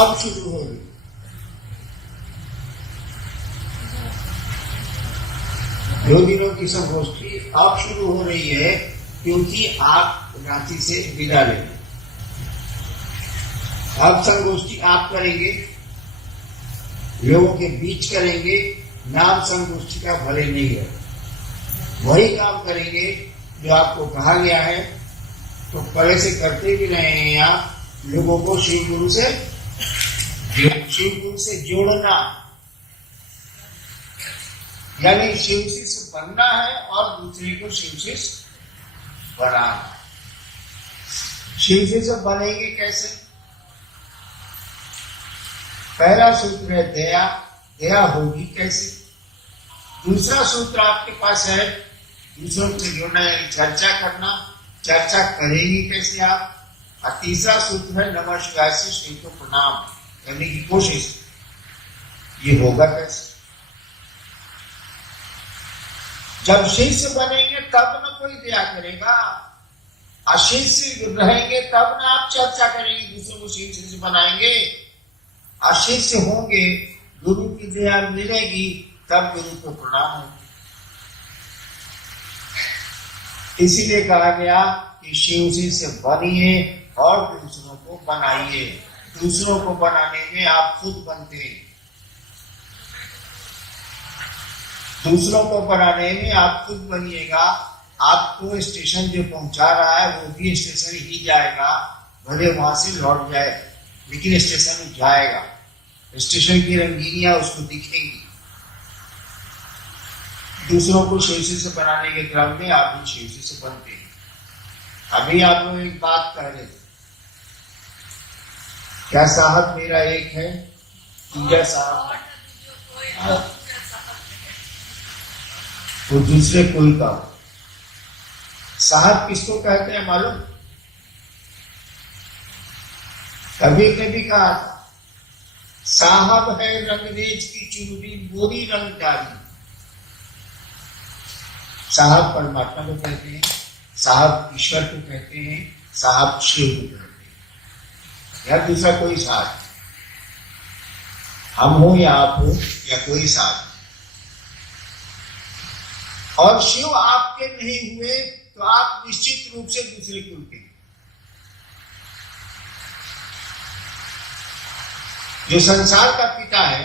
अब शुरू हो रही। दो दिनों की संगोष्ठी अब शुरू हो रही है, क्योंकि आप रांची से विदा लेंगे। अब संगोष्ठी आप करेंगे, लोगों के बीच करेंगे। नाम संगोष्ठी का भले नहीं है, वही काम करेंगे जो आपको कहा गया है। तो पहले से करते भी रहे हैं आप, लोगों को शिव गुरु से जोड़ना, यानी शिव शिष्य बनना है और दूसरे को शिव शिष्य बनाना। शिव शिष्य बनेंगे कैसे? पहला सूत्र है दया। दया होगी कैसे? दूसरा सूत्र आपके पास है दूसरों से जुड़ना, चर्चा करना। चर्चा करेंगे कैसे आप? और तीसरा सूत्र है नमः शिवाय से शिव को प्रणाम करने की कोशिश। ये होगा कैसे? जब शिष्य बनेंगे तब न कोई दया करेगा, अशिष्य रहेंगे तब न आप चर्चा करेंगे, दूसरों को शिष्य बनाएंगे। अशिष्य होंगे, गुरु की दया मिलेगी, तब गुरु को प्रणाम होगा। इसीलिए कहा गया कि शिव शिष्य बनिए और दूसरों को बनाइए। दूसरों को बनाने में आप खुद बनते हैं, दूसरों को बनाने में आप खुद बनिएगा। आपको स्टेशन जो पहुंचा रहा है वो भी स्टेशन ही जाएगा, भले वहां से लौट जाए, लेकिन स्टेशन जाएगा। स्टेशन की रंगीनियां उसको दिखेंगी। दूसरों को शिवजी से बनाने के क्रम में आप भी शिवजी से बनते हैं। अभी आप लोग एक बात कह रहे थे, क्या साहब मेरा एक है? पूजा साहब वो दूसरे कुल का। साहब किसको कहते हैं मालूम? कबीर ने भी कहा था, साहब है रंगरेज की चुनरी बोरी रंग डाली। साहब परमात्मा को कहते हैं, साहब ईश्वर को कहते हैं, साहब शिव को कहते हैं, या दूसरा कोई साहब। हम हो या आप हो या कोई साहब। और शिव आपके नहीं हुए तो आप निश्चित रूप से दूसरे कुल के। जो संसार का पिता है,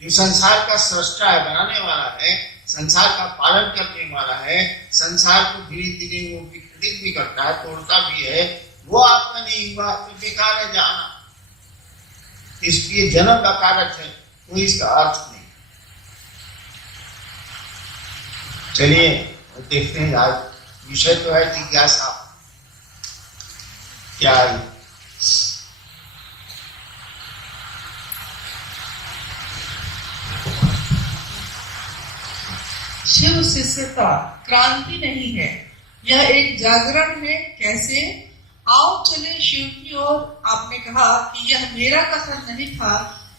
जो संसार का सृष्टा है, बनाने वाला है, संसार का पालन करने वाला है, संसार को धीरे धीरे वो विकृत भी करता है, तोड़ता भी है, वो आपका नहीं हुआ तो बेकार है जाना। इसलिए जन्म का कारक है, कोई इसका अर्थ नहीं। चलिए देखते हैं, आज विषय तो है जिज्ञासा। क्या है? शिव शिष्यता क्रांति नहीं है, यह एक जागरण है। कैसे? आओ चले शिव की ओर। आपने कहा कि यह मेरा कथन नहीं था,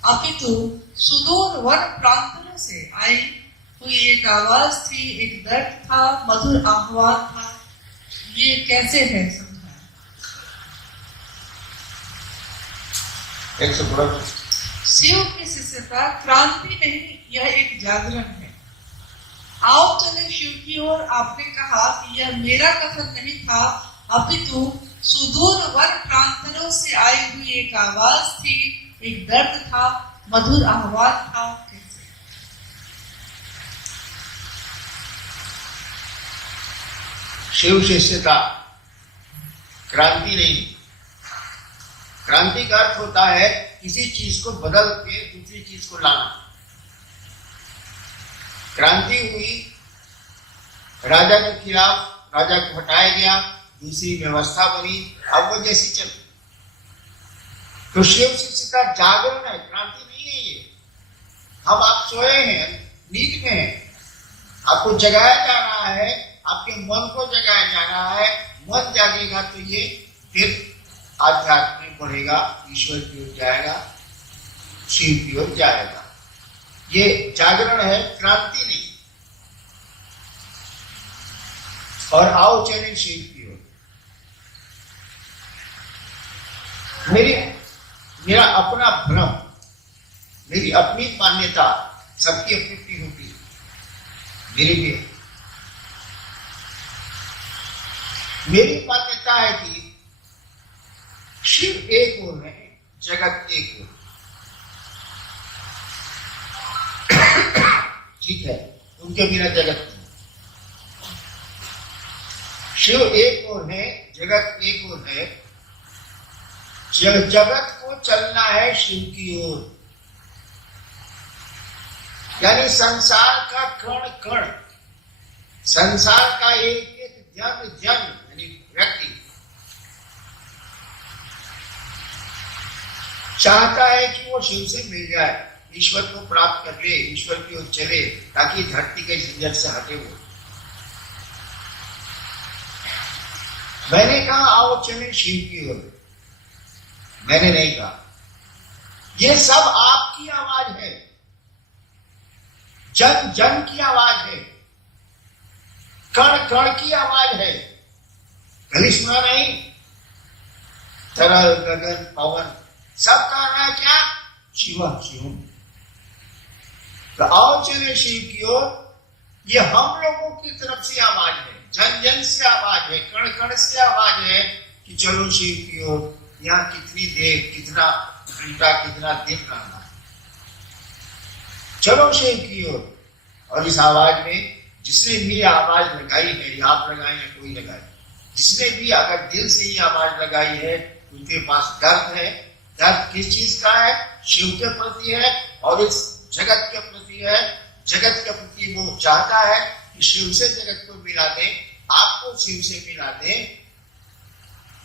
अपितु सुदूर वन प्रांतों से आई हुई एक आवाज थी, एक दर्द था, मधुर आह्वान था। ये कैसे है समझा? शिव की शिष्यता क्रांति नहीं, यह एक जागरण है। आओ चले शिव की ओर। आपने कहा कि यह मेरा कथन नहीं था, अपितु सुदूर वन प्रांतों से आई हुई एक आवाज थी, एक दर्द था, मधुर आह्वान था। कैसे? शिव शिष्यता क्रांति नहीं। क्रांति का अर्थ होता है किसी चीज को बदल के दूसरी चीज को लाना। क्रांति हुई, राजा के खिलाफ, राजा को हटाया गया, दूसरी व्यवस्था बनी, अब वो जैसी चली। तो शिव शिष्यता जागरण है, क्रांति नहीं है ये। हम आप सोए हैं, नींद में हैं, आपको जगाया जा रहा है, आपके मन को जगाया जा रहा है। मन जागेगा तो ये फिर आध्यात्म में बढ़ेगा, ईश्वर की ओर जाएगा, शिव की ओर जाएगा। ये जागरण है, क्रांति नहीं। और आओ चले शिव की ओर। मेरा अपना भ्रम, मेरी अपनी मान्यता, सबकी अपनी अपनी होती है, मेरी भी है। मेरी मान्यता है कि शिव एक ओर है, जगत एक ओर। ठीक है, उनके बिना जगत नहीं। शिव एक ओर है, जगत एक ओर है। जगत को चलना है शिव की ओर, यानी संसार का कण कण, संसार का एक एक जन जन यानी व्यक्ति चाहता है कि वो शिव से मिल जाए, ईश्वर को प्राप्त कर ले, ईश्वर की ओर चले, ताकि धरती के झंझट से हटे वो। मैंने कहा आओ चले शिव की ओर, मैंने नहीं कहा। ये सब आपकी आवाज है, जन जन की आवाज है, कण कण की आवाज है। कभी सुना नहीं? तरल गगन पवन सब कह रहा है क्या? शिव शिव। तो आओ चले शिव की ओर, ये हम लोगों की तरफ से आवाज है, जन जन से आवाज है, कण कण से आवाज है कि चलो शिव की ओर। यहाँ कितनी देर, कितना घंटा, कितना दिन रहना है, चलो शिव की ओर। और इस आवाज में जिसने भी आवाज लगाई है, आप लगाए या कोई लगाए, जिसने भी अगर दिल से ही आवाज लगाई है, उनके पास दर्द है। दर्द किस चीज का है? शिव के प्रति है और इस जगत के प्रति है। जगत के प्रति वो चाहता है कि शिव से जगत को मिला दे, आपको शिव से मिला दे,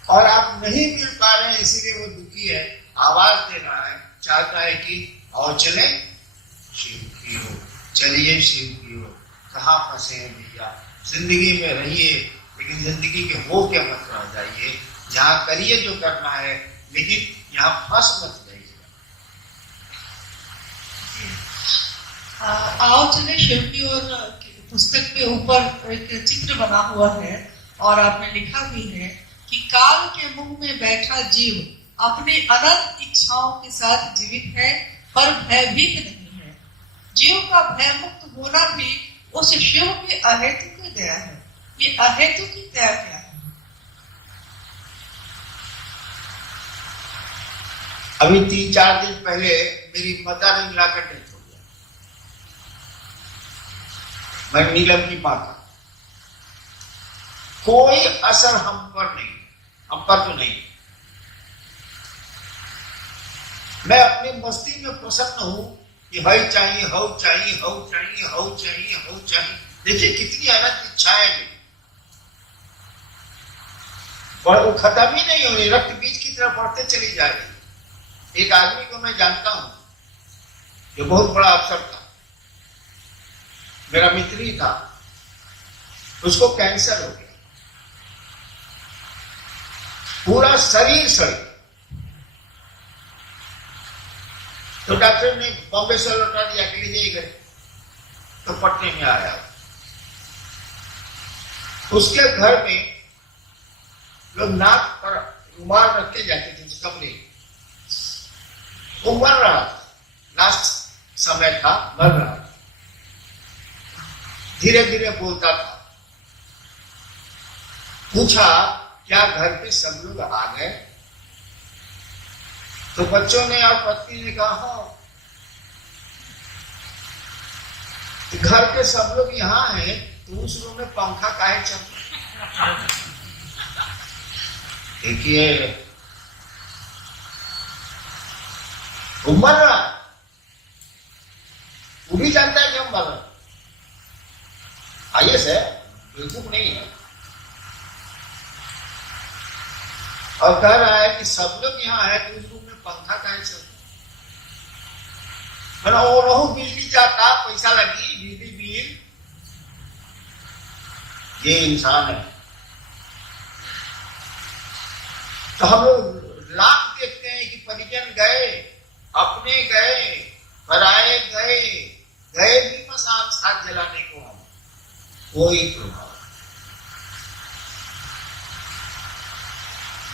और आप नहीं मिल पा रहे हैं, इसीलिए वो दुखी है, आवाज दे रहा है, चाहता है कि और चले शिव की ओर, चलिए शिव की ओर। कहाँ फंसे हैं भैया? जिंदगी में रहिए, लेकिन जिंदगी के हो के मत रह जाइए। यहाँ करिए जो करना है, लेकिन यहाँ फंस मत जाइए। आओ चले शिव की ओर पुस्तक के ऊपर एक चित्र बना हुआ है और आपने लिखा भी है कि काल के मुंह में बैठा जीव अपनी अनंत इच्छाओं के साथ जीवित है, पर भयभीत नहीं है। जीव का भय मुक्त होना भी उस शिव की अहेतु की दया है। ये अहेतु की दया क्या है? अभी 3-4 दिन पहले मेरी मदर इन लॉ का डेथ हो गया। मैं नीलम की मां था। कोई असर हम पर नहीं, हम पर तो नहीं। मैं अपनी मस्ती में प्रसन्न हूं कि भाई चाहिए, हो चाहिए, हो चाहिए, हो चाहिए, हो चाहिए। देखिए कितनी अनंत इच्छाएं हैं, पर वो खत्म ही नहीं हो रही, रक्त बीज की तरफ बढ़ते चली जा रही। एक आदमी को मैं जानता हूं जो बहुत बड़ा अफसर था, मेरा मित्र ही था, उसको कैंसर हो गया, पूरा शरीर सड़। तो डॉक्टर ने बॉम्बे से लौटा दिया कि ले जाइए घर। तो पटने में आया, उसके घर में लोग नाक पर रुमाल रख के जाते थे कपड़े। वो मर रहा था, लास्ट समय था, मर रहा था, धीरे धीरे बोलता था। पूछा क्या घर पे सब लोग आ गए? तो बच्चों ने और पत्नी ने कहा हाँ। घर के सब लोग यहाँ हैं, तो उस रूम में पंखा काहे चल रहा? देखिए वो मर रहा है, वो भी जानता है कि हम मर रहे हैं। आइए सर, बिल्कुल नहीं है, और कह रहा है कि सब लोग यहाँ है तो उस रूम में पंखा काहे चल रहा? वो बिजली जाता, पैसा लगी, बिजली बिल। ये इंसान है। तो हम लोग लाख देखते हैं कि परिजन गए, अपने गए, पराए गए, गए भी मसान साथ जलाने को, हम कोई प्रभाव।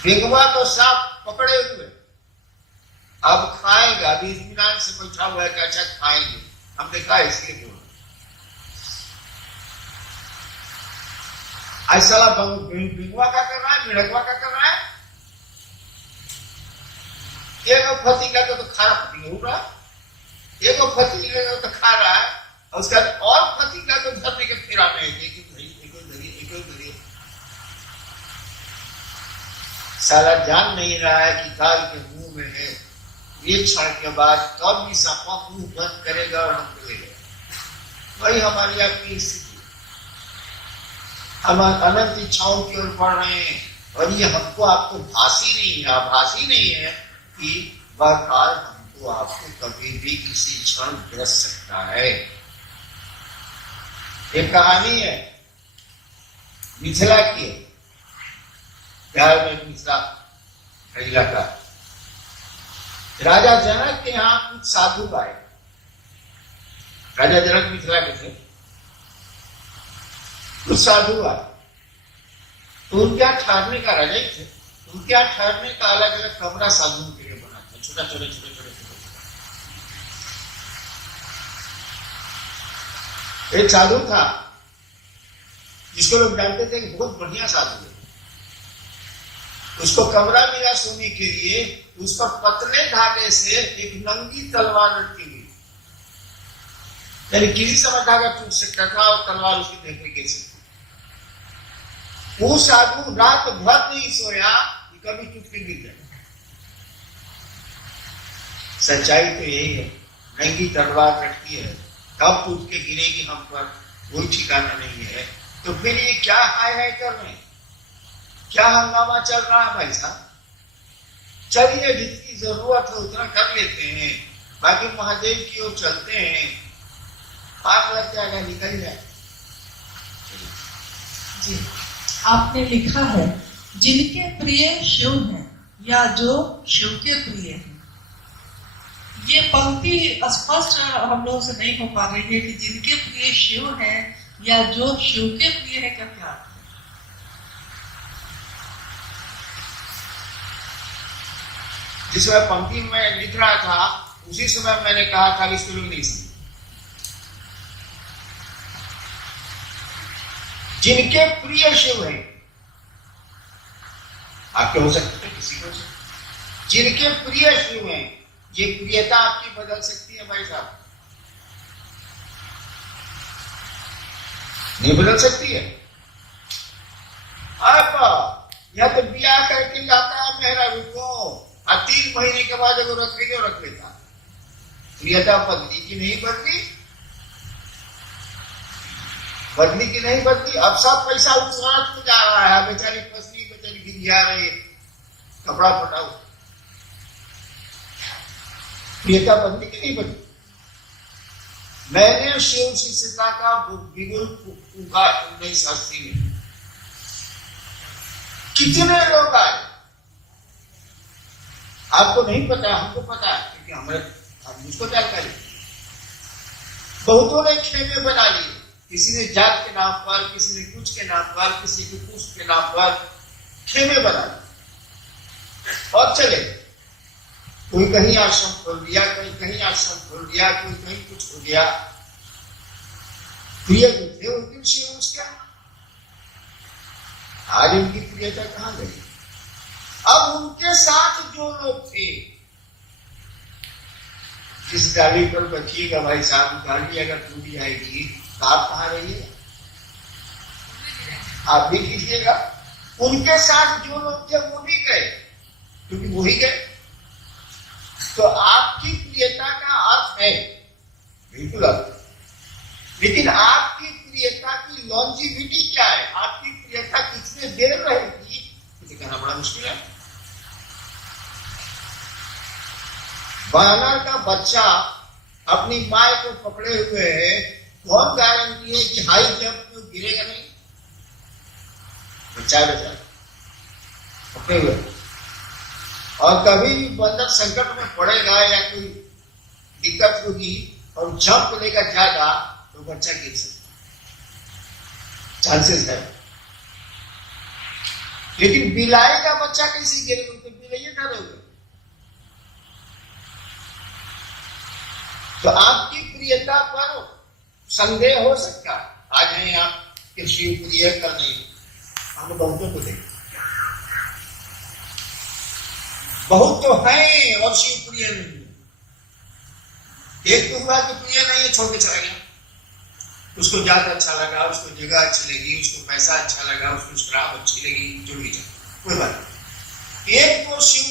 बेगवा तो सांप पकड़े हुए, अब खाएगा, अभी इत्मीनान से बैठा हुआ है कि अच्छा खाएंगे, हमने कहा इसलिए बोला। ऐसा बिंगवा का कर रहा है, मिड़कवा का कर रहा है। एक फती का तो खा रहा, फती हो रहा, एक फती का तो खा रहा है, और उसका और फती का तो धरने के फेरा में एक साला जान नहीं रहा है कि गाल के मुंह में है। एक क्षण के बाद कब भी सांपा मुंह बंद करेगा और हम करेगा। वही हमारी आपकी स्थिति, हम अनंत इच्छाओं की ओर बढ़ रहे हैं, और ये हमको आपको भासी नहीं है, आभासी नहीं है कि वह काल हमको आपको कभी भी किसी क्षण ग्रस सकता है। एक कहानी है मिथिला की, बिहार में मिथिला इलाका। राजा जनक के यहाँ कुछ साधु आए। राजा जनक मिथिला के थे, कुछ साधु आए तो उनके यहाँ ठहरने का, राजा ही थे, उनके यहाँ ठहरने का अलग अलग कमरा साधुओं के लिए बना था, छोटा छोटे छोटे छोटे छोटे। एक साधु था जिसको लोग जानते थे कि बहुत बढ़िया साधु है। उसको कमरा मिला सोने के लिए, उस पर पतले धागे से एक नंगी तलवार लटकी हुई, यानी किसी समय धागा टूट सकता था और तलवार उसकी देख में गिर सकती। वो साधु रात भर नहीं सोया कि कभी टूट के गिर जाए। सच्चाई तो यही है, नंगी तलवार लटकी है, कब टूट के गिरेगी हम पर कोई ठिकाना नहीं है। तो फिर ये क्या हाय हाय कर रहे हैं, क्या हंगामा चल रहा है भाई साहब? चलिए जितनी जरूरत है उतना कर लेते हैं, बाकी महादेव की ओर चलते हैं, पार लग जाएगा, निकल जाए। जी, आपने लिखा है जिनके प्रिय शिव हैं या जो शिव के प्रिय हैं। ये पंक्ति स्पष्ट हम लोगों से नहीं हो पा रही है कि जिनके प्रिय शिव हैं या जो शिव के प्रिय है, क्या क्या? जिस समय पंक्ति में लिख रहा था उसी समय मैंने कहा था कि इसको लोग नहीं समझे। जिनके प्रिय शिव है, आपके हो सकते हैं, किसी को जिनके प्रिय शिव है, ये प्रियता आपकी बदल सकती है भाई साहब, नहीं बदल सकती है। अब यह तो ब्याह करके जाता है मेहरा रुको, और 3 महीने के बाद अगर रख लेता, प्रियता बदली की नहीं बदली, बदली की नहीं बदली। अब सब पैसा उस औरत को जा रहा है, बेचारी फसली, बेचारी गिर जा रही है, कपड़ा फटा हुआ। प्रियता बदली की नहीं बदली। मैंने शिव शिष्यता का बिगुल फूका 1980 में। कितने लोग आए आपको नहीं पता, हमको पता है, क्योंकि हमारे मुझको जानकारी। बहुतों ने खेमे बना लिए, किसी ने जात के नाम पर, किसी ने कुछ के नाम पर, किसी के कुछ के नाम पर खेमे बना लिए और चले। कोई कहीं आश्रम खोल दिया, कोई कहीं आश्रम खोल दिया, कोई कहीं कुछ हो गया। प्रिय जो थे उनके विषय उसका आज उनकी प्रियता कहां गई? अब उनके साथ जो लोग थे, जिस गाड़ी पर बचिएगा भाई साहब, गाड़ी अगर टूट जाएगी तो आप कहां रहिएगा? आप भी कीजिएगा। उनके साथ जो लोग थे वो भी गए, क्योंकि वो ही गए। तो आपकी प्रियता का अर्थ है बिल्कुल अर्थ, लेकिन आपकी प्रियता की लॉन्जिविटी क्या है? आपकी प्रियता कितने देर रहेगी, मुझे कहना बड़ा मुश्किल है। बानर का बच्चा अपनी माँ को पकड़े हुए है, कौन गारंटी है कि हाई जंप में गिरेगा नहीं? बच्चा पकड़े हुए, और कभी भी बंदर संकट में पड़ेगा या कोई दिक्कत होगी और जंप लेकर जाएगा तो बच्चा गिर सकता, चांसेस है। लेकिन बिलाई का बच्चा कैसे गिरेगा? तो बिलाइए डरे हुए, तो आपकी प्रियता पर संदेह हो सकता है। आज नहीं आप कि शिव प्रिय कल नहीं, हम बहुतों को देखें, बहुत तो है और शिव प्रिय नहीं है। एक तो हुआ कि प्रिय नहीं है, छोड़ के चला गया, उसको जात अच्छा लगा, उसको जगह अच्छी लगी, उसको पैसा अच्छा लगा, उसको शराब अच्छी लगी, जुड़ गया, कोई बात नहीं। एक तो शिव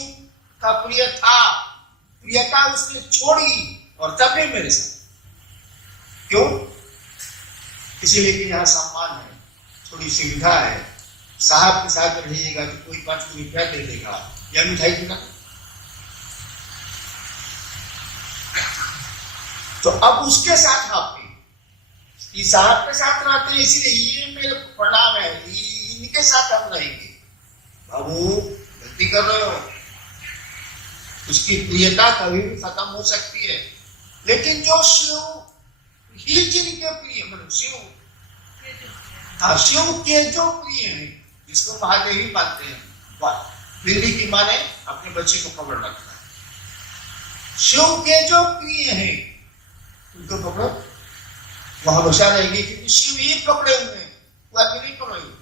का प्रिय था, प्रियता उसने छोड़ी और तब भी मेरे साथ। क्यों? इसीलिए कि यहाँ सम्मान है, थोड़ी सुविधा है, साहब के साथ रहिएगा तो कोई 5 रुपया दे देगा या मिठाई देगा। तो अब उसके साथ आप इस साहब के साथ रहते हैं, इसलिए ये मेरे प्रणाम है, इनके साथ हम रहेंगे। बाबू गलती कर रहे हो, उसकी प्रियता कभी भी खत्म हो सकती है। लेकिन जो शिव ही जिनके प्रिय, मतलब शिव के जो प्रिय है, जिसको महादेवी मानते हैं, बिल्ली की माने अपने बच्चे को पकड़ रखता है। शिव के जो प्रिय है उनको पकड़ो, वो हमेशा रहेंगे, क्योंकि शिव ही पकड़े हुए हैं, वो आदमी नहीं पकड़े हुए।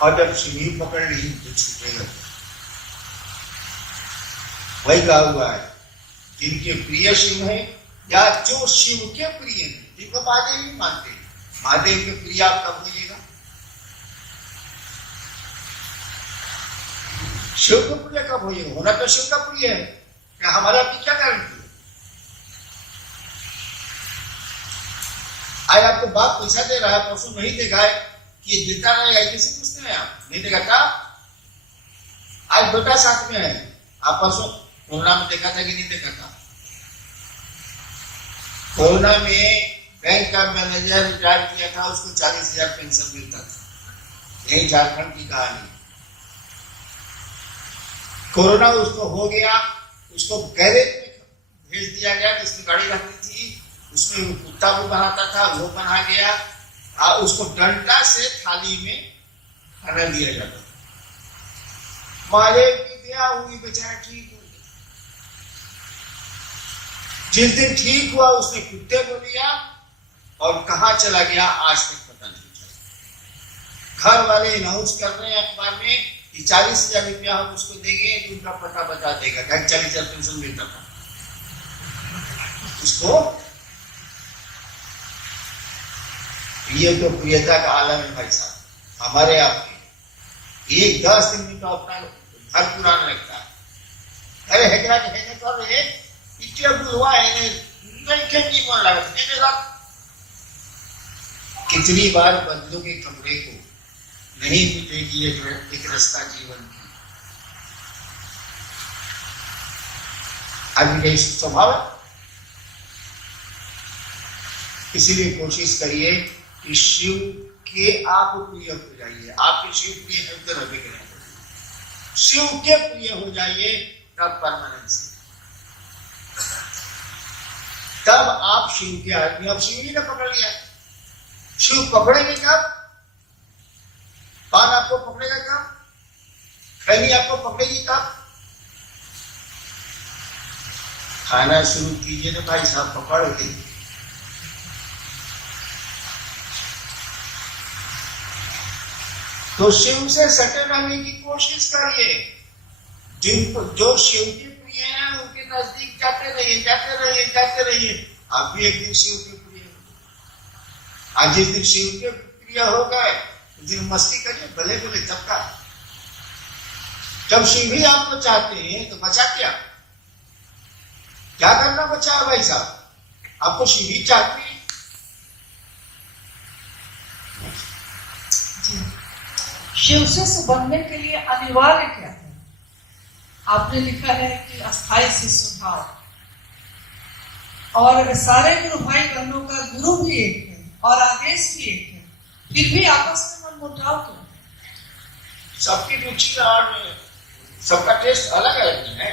और जब शिव ही पकड़ ली तो छूटेगा। वही कहा हुआ है, जिनके प्रिय शिव है या जो शिव के प्रिय है, जिनको महादेव ही मानते हैं, महादेव के प्रिय आप कब होइएगा? शिव के प्रिय कब होइएगा? होना तो शिव का प्रिय है, क्या हमारा क्या गारंटी? आज आपको बाप पैसा दे रहा है, परसों नहीं देखा है कि ये देता रहेगा, कैसे पूछते हैं आप? नहीं देखा था, आज बेटा साथ में है, आप परसों कोरोना में देखा था कि नहीं देखा था? कोरोना में बैंक का मैनेजर रिटायर किया था, उसको 40,000 पेंशन मिलता था। यही झारखंड की कहानी। कोरोना उसको हो गया, उसको गैरेज में भेज दिया गया, जिसमें गाड़ी रहती थी, उसमें कुत्ता वो बनाता था, वो बना गया, और उसको डंडा से थाली में खाना दिया जाता था। मारे विद्या हुई, बेचारा ठीक हो गया। जिस दिन ठीक हुआ उसने कुत्ते को लिया और कहां चला गया आज तक पता नहीं चला। घर वाले अनाउंस कर रहे हैं अखबार में कि 40,000 रुपया हम उसको देंगे, तो उनका पता बता देगा। 40,000 पेंशन मिलता था उसको। ये तो प्रियता का आलम है भाई साहब, हमारे आपके। एक 10 दिन में तो अपना घर पुराना लगता है। अरे हेकरा के हेने तो रहे इतने बुलवा है नहीं खेती मन लगा। कितनी बार बदलों के कमरे को नहीं मिटेगी एक रास्ता जीवन की। आज यही स्वभाव है। इसीलिए कोशिश करिए कि शिव के आप प्रिय हो जाइए। आपके शिव प्रिय है तो रवि के नहीं, शिव के प्रिय हो जाइए, तब परमानेंसी, तब आप शिव के आदमी। अब शिव ही ने पकड़ लिया, शिव पकड़ेंगे कब? पान आपको पकड़ेगा कब? खैनी आपको पकड़ेगी कब? खाना शुरू कीजिए तो भाई साहब पकड़ के। तो शिव से सटे रहने की कोशिश करिए। जिनको जो शिव के प्रिय हैं उनके नजदीक जाते रहिए, जाते रहिए, जाते रहिए। आप भी एक दिन शिव के प्रिय हो। आज जिस दिन शिव के प्रिय हो गए उस दिन मस्ती करिए, भले भले सबका। जब शिव ही आपको चाहते हैं तो बचा क्या करना बचा है भाई साहब? आपको शिव ही चाहते हैं। शिव से बनने के लिए अनिवार्य क्या है? आपने लिखा है कि अस्थायी शिष्य भाव, और सारे गुरु भाई बहनों का गुरु भी एक है और आदेश भी एक है, फिर भी आपस में मनमुटाव क्यों? सबकी रुचि और सबका टेस्ट अलग अलग है।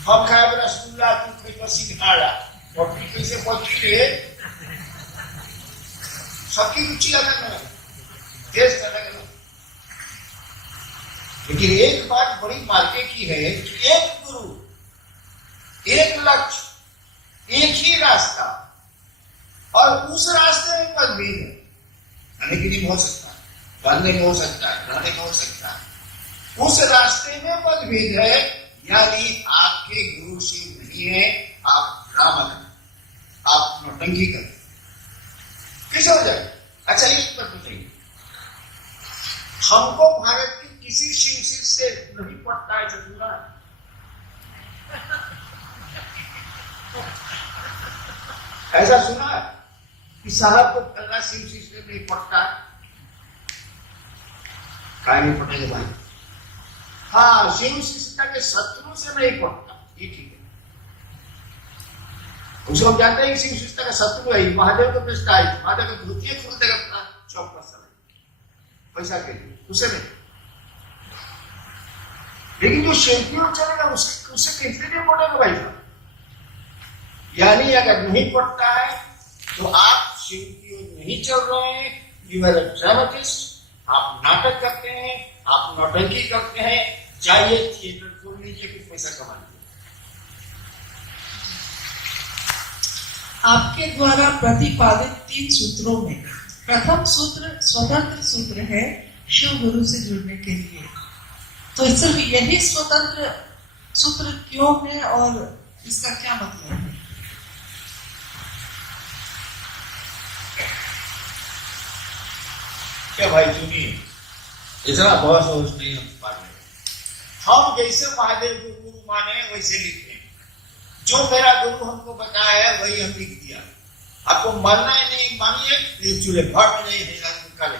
हम खाए रसगुल्ला, तू खाए सिंघाड़ा, और कैसे पहुंची रे? सबकी रुचि अलग अलग, टेस्ट अलग अलग। लेकिन एक बात बड़ी मार्के की है कि एक गुरु एक लक्ष्य, एक ही रास्ता, और उस रास्ते में मतभेद है। खाने के लिए हो सकता है, पढ़ने में हो सकता है, रहने में हो सकता है। उस रास्ते में मतभेद है, यानी आपके गुरु शिव नहीं है, आप ड्रामा करें, आप नौटंकी करें, कैसे हो जाए? अच्छा इस पर बताइए, हमको भारत के किसी शिव से नहीं पड़ता है चंद्रा? ऐसा सुना है कि साहब को फलना शिव से नहीं पड़ता है? काय नहीं पड़ेगा भाई? हाँ, शिव शिष्यता के शत्रु से नहीं पड़ता, ये ठीक है। उसको हम जानते हैं कि शिव शिष्यता का शत्रु है, महादेव को बेचता है, महादेव को धोती खोल देगा अपना चौक पर समय पैसा के लिए, उसे नहीं। लेकिन जो शिल्पी चलेगा उससे कैसे नहीं पड़ेगा भाई साहब? यानी अगर नहीं पड़ता है तो आप शिव की ओर नहीं चल रहे हैं, यू आर अ ड्रामेटिस्ट, आप नाटक करते हैं, आप नौटंकी करते हैं। जाइए थिएटर खोल लीजिए, कुछ पैसा कमा लीजिए। आपके द्वारा प्रतिपादित 3 सूत्रों में प्रथम सूत्र स्वतंत्र सूत्र है शिव गुरु से जुड़ने के लिए, तो सिर्फ यही स्वतंत्र सूत्र क्यों है और इसका क्या मतलब है? क्या भाई सुनिए, इतना बहुत सोच नहीं हम पा रहे। हम जैसे महादेव को गुरु माने वैसे लिखते हैं, जो मेरा गुरु हमको बताया है वही हम लिख दिया। आपको मानना है नहीं मानिए, चूल्हे भट नहीं निकाले।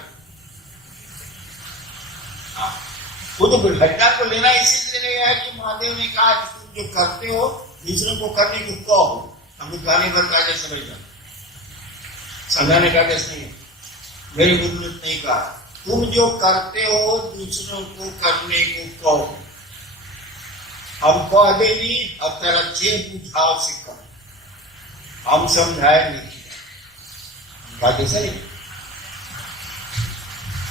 वो तो हरिनाम को लेना इसीलिए है कि महादेव ने कहा कि तुम जो करते हो दूसरों को करने को कहो। हमको गाने पर कागज समझ जाओ, समझाने का आदेश नहीं है। मेरे गुरु ने नहीं कहा तुम जो करते हो दूसरों को करने को कहो। हम कह देंगे अब तेरा जे बुझाव से कर, हम समझाए नहीं किया, बात ऐसा नहीं।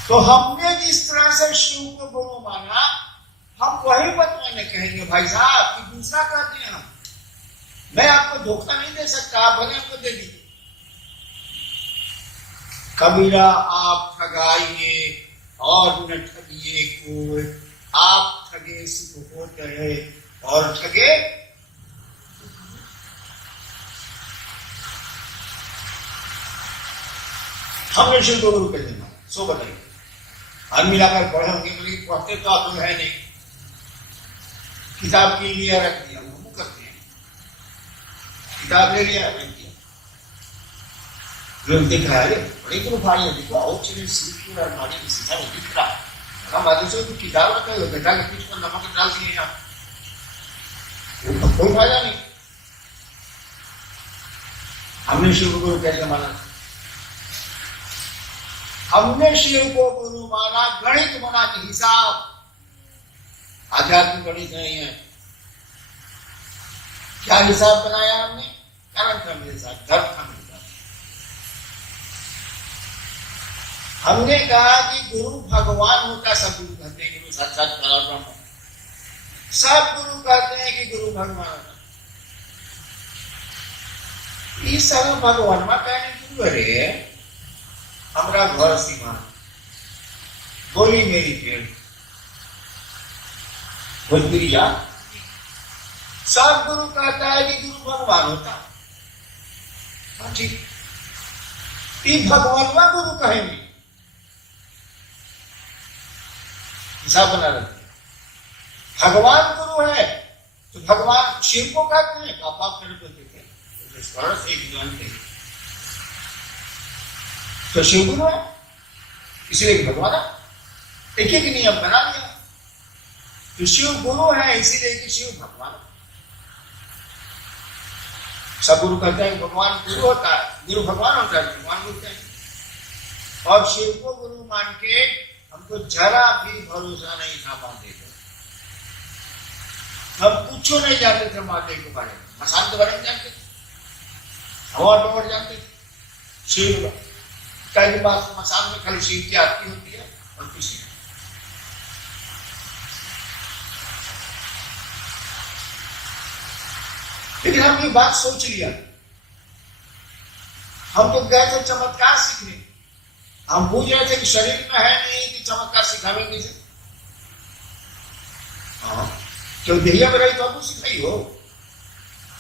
तो हमने जिस तरह से शिव को गुरु माना, हम वही बताने कहेंगे भाई साहब कि दूसरा कहते हैं हम। मैं आपको धोखा नहीं दे सकता, आप भले हमको दे दीजिए। कबीरा आप ठगाइए और न ठगिए कोई, आप ठगे सुख होते है और ठगे हमने शिव को गुरु कर देना। सो बताइए, हम मिलाकर पढ़े होंगे, लेकिन पढ़ते तो आप लोग है नहीं। किताब के लिए रख दिया, वो करते हैं, किताब ले लिया रख दिया। लोग देख रहा है बड़े गुरु भाई है, देखो और चीजें सीख रहा है, माने की सीधा नहीं दिख रहा। हम आदमी से तो किताब रखा है, बेटा के पीठ पर नमक डाल दिए यहाँ, कोई फायदा नहीं। हमने शिव को गुरु कैसे माना? हमने शिव को गुरु माना गणित बना के हिसाब, आध्यात्मिक गणित नहीं है। क्या हिसाब बनाया हमने? कर्म का मेरे साथ, धर्म का मेरे साथ। हमने कहा कि गुरु भगवान होता, सब गुरु कहते हैं गुरु साक्षात परब्रह्म है। सब गुरु कहते हैं कि गुरु भगवान होता। इस समय भगवान में कहने गुरु अरे हमारा घर सीमा बोली मेरी पेड़ भोजपुरिया। सब गुरु कहता है कि गुरु भगवान होता। हाँ ठीक, भगवान में गुरु कहेंगे, हिसाब बना रहे। भगवान गुरु है तो भगवान शिव को कहते हैं, आप मेरे को देते हैं एक जानते हैं तो शिव गुरु है, इसलिए भगवान है। एक एक नियम बना दिया तो शिव गुरु है, इसीलिए कि शिव भगवान है। सब गुरु कहते हैं भगवान गुरु होता है, गुरु भगवान होता है, भगवान बोलते हैं। और शिव को गुरु मान के हमको जरा भी भरोसा नहीं था महादेव को। हम कुछ नहीं जानते थे महादेव के बारे में, मसान के बारे में जानते थे, हवा टोवर जानते थे। शिव कई बात मसान में खाली शिव की आरती होती है और कुछ नहीं। लेकिन हम ये बात सोच लिया, हम तो गए थे चमत्कार सीखने, हम पूछ रहे थे कि शरीर में है नहीं कि चमत्कार सिखावेंगे से। हाँ, क्यों देहिया में रही तो आपको सिखाई हो,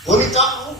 बोली तो आप